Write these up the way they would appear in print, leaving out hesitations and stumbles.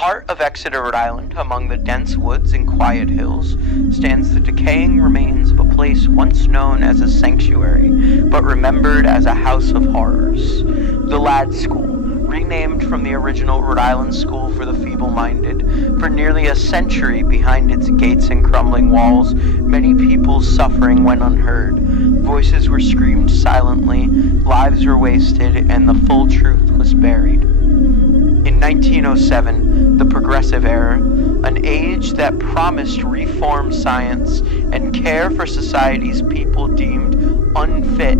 heart of Exeter, Rhode Island, among the dense woods and quiet hills, stands the decaying remains of a place once known as a sanctuary, but remembered as a house of horrors. The Ladd School, renamed from the original Rhode Island School for the Feeble-Minded, for nearly a century behind its gates and crumbling walls, many people's suffering went unheard. Voices were screamed silently, lives were wasted, and the full truth was buried. In 1907, the Progressive Era, an age that promised reform science and care for society's people deemed unfit,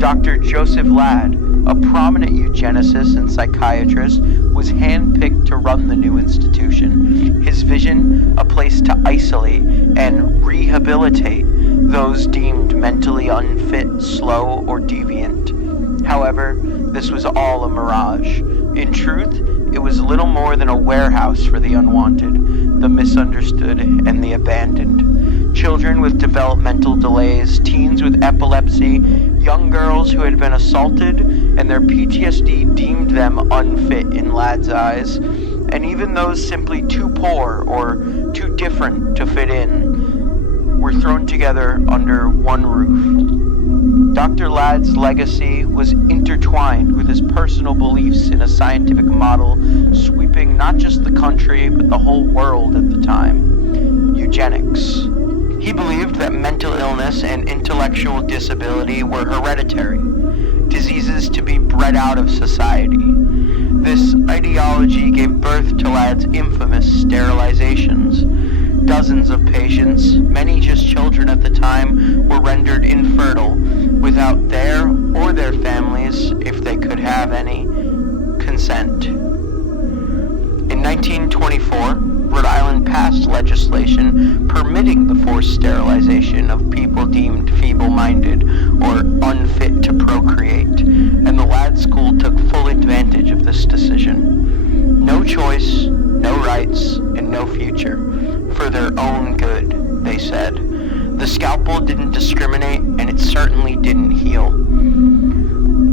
Dr. Joseph Ladd, a prominent eugenicist and psychiatrist, was handpicked to run the new institution. His vision, a place to isolate and rehabilitate those deemed mentally unfit, slow, or deviant. However, this was all a mirage. In truth, it was little more than a warehouse for the unwanted, the misunderstood, and the abandoned. Children with developmental delays, teens with epilepsy, young girls who had been assaulted, and their PTSD deemed them unfit in Ladd's eyes, and even those simply too poor or too different to fit in, were thrown together under one roof. Dr. Ladd's legacy was intertwined with his personal beliefs in a scientific model sweeping not just the country but the whole world at the time: eugenics. He believed that mental illness and intellectual disability were hereditary, diseases to be bred out of society. This ideology gave birth to Ladd's infamous sterilizations. Dozens of patients, many just children at the time, were rendered infertile without their or their families, if they could have any, consent. In 1924, Rhode Island passed legislation permitting the forced sterilization of people deemed feeble-minded or unfit to procreate, and the Ladd School took full advantage of this decision. No choice, no rights, and no future. For their own good, they said. The scalpel didn't discriminate, and it certainly didn't heal.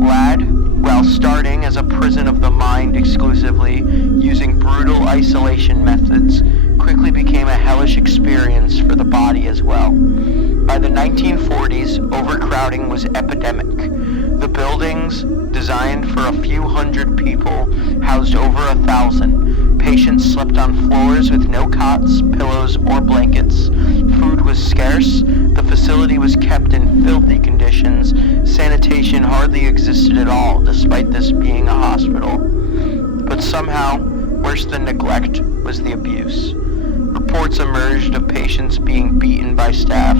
Ladd, while starting as a prison of the mind exclusively, using brutal isolation methods, quickly became a hellish experience for the body as well. By the 1940s, overcrowding was epidemic. The buildings, designed for a few hundred people, housed over 1,000. Patients slept on floors with no cots, pillows, or blankets. Food was scarce. The facility was kept in filthy conditions. Sanitation hardly existed at all, despite this being a hospital. But somehow, worse than neglect was the abuse. Reports emerged of patients being beaten by staff,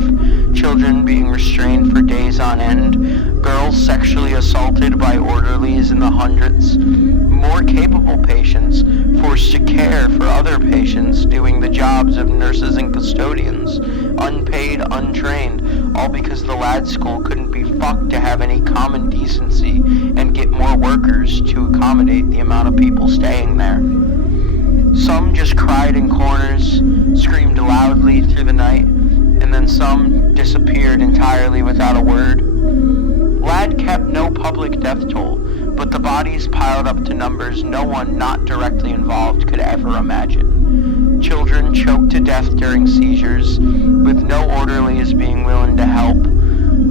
children being restrained for days on end, girls sexually assaulted by orderlies in the hundreds, more capable patients forced to care for other patients doing the jobs of nurses and custodians, unpaid, untrained, all because the Ladd School couldn't be fucked to have any common decency and get more workers to accommodate the amount of people staying there. Some just cried in corners, screamed loudly through the night, and then some disappeared entirely without a word. Ladd kept no public death toll, but the bodies piled up to numbers no one not directly involved could ever imagine. Children choked to death during seizures, with no orderlies being willing to help.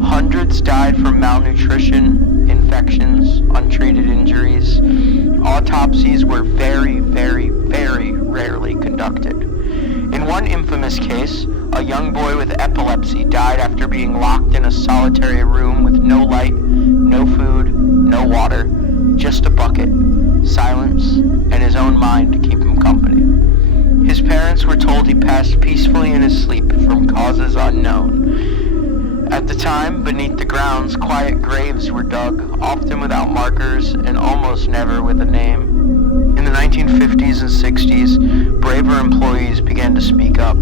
Hundreds died from malnutrition, infections, untreated injuries. Autopsies were very, very, very rarely conducted. In one infamous case, a young boy with epilepsy died after being locked in a solitary room with no light, no food, no water, just a bucket, silence, and his own mind to keep him company. His parents were told he passed peacefully in his sleep from causes unknown. At the time, beneath the grounds, quiet graves were dug, often without markers and almost never with a name. In the 1950s and 60s, braver employees began to speak up.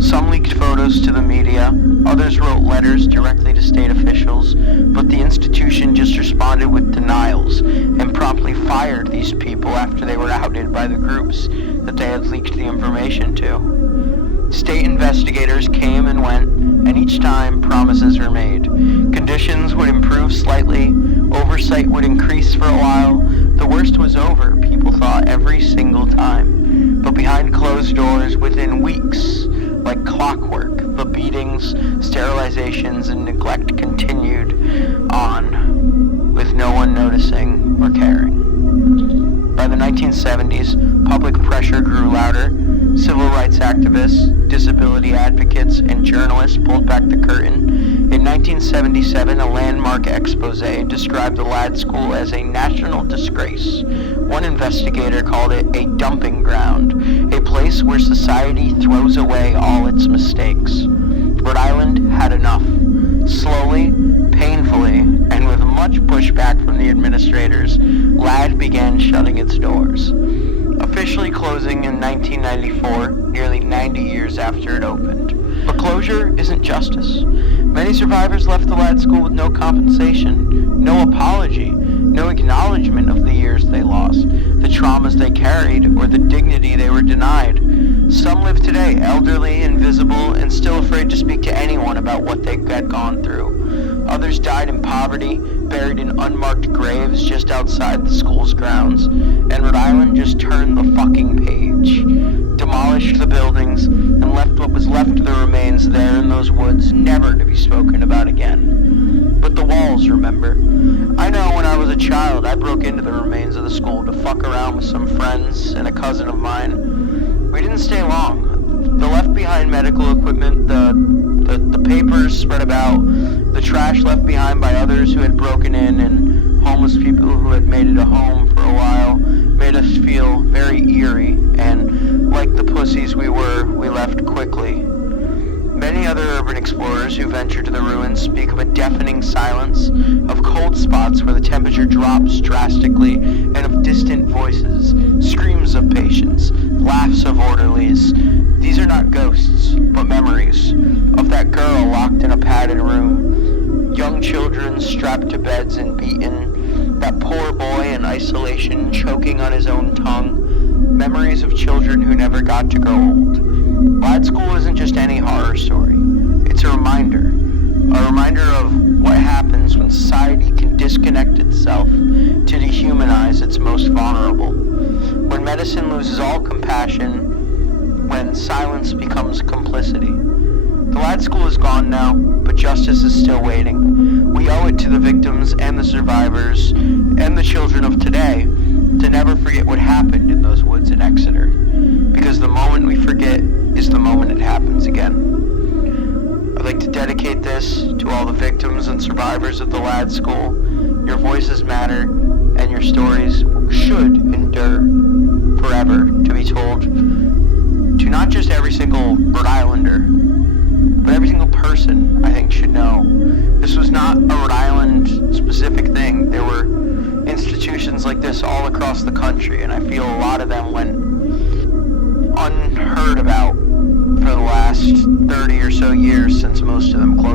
Some leaked photos to the media, others wrote letters directly to state officials, but the institution just responded with denials and promptly fired these people after they were outed by the groups that they had leaked the information to. State investigators came and went, and each time promises were made. Conditions would improve slightly, oversight would increase for a while. The worst was over, people thought, every single time. its doors within weeks. Like clockwork, the beatings, sterilizations, and neglect continued on, with no one noticing or caring. By the 1970s, public pressure grew louder. Civil rights activists, disability advocates, and journalists pulled back the curtain. In 1977, a landmark expose described the Ladd School as a national disgrace. One investigator called it a dumping ground, a place where society throws away all its mistakes. Rhode Island had enough. Slowly, painfully, and with much pushback from the administrators, Ladd began shutting its doors, officially closing in 1994, nearly 90 years after it opened. But closure isn't justice. Many survivors left the Ladd School with no compensation, no apology, no acknowledgement of the years they lost, the traumas they carried, or the dignity they were denied. Some live today, elderly, invisible, and still afraid to speak to anyone about what they had gone through. Others died in poverty, buried in unmarked graves just outside the school's grounds, and Rhode Island just turned the fucking page. Demolished the buildings, and left what was left of the remains there in those woods, never to be spoken about again. But the walls, remember. I know when I was a child, I broke into the remains of the school to fuck around with some friends and a cousin of mine. We didn't stay long. The left behind medical equipment, the papers spread about, the trash left behind by others who had broken in, and homeless people who had made it a home for a while, made us feel very eerie, and like the pussies we were, we left quickly. Many other urban explorers who venture to the ruins speak of a deafening silence, of cold spots where the temperature drops drastically, and of distant voices, screams of patients, laughs of orderlies. These are not ghosts, but memories of that girl locked in a padded room, young children strapped to beds and beaten, that poor boy in isolation choking on his own tongue, memories of children who never got to grow old. Ladd School isn't just any horror story. It's a reminder of what happens when society can disconnect itself to dehumanize its most vulnerable. When medicine loses all compassion, when silence becomes complicity. The Ladd School is gone now, but justice is still waiting. We owe it to the victims and the survivors and the children of today to never forget what happened in those woods in Exeter, because the moment we forget is the moment it happens again. I'd like to dedicate this to all the victims and survivors of the Ladd School. Your voices matter, and your stories should endure forever to be told to not just every single Rhode Islander, but every single person, I think, should know. This was not a Rhode Island specific thing. There were institutions like this all across the country, and I feel a lot of them went unheard about for the last 30 or so years since most of them closed.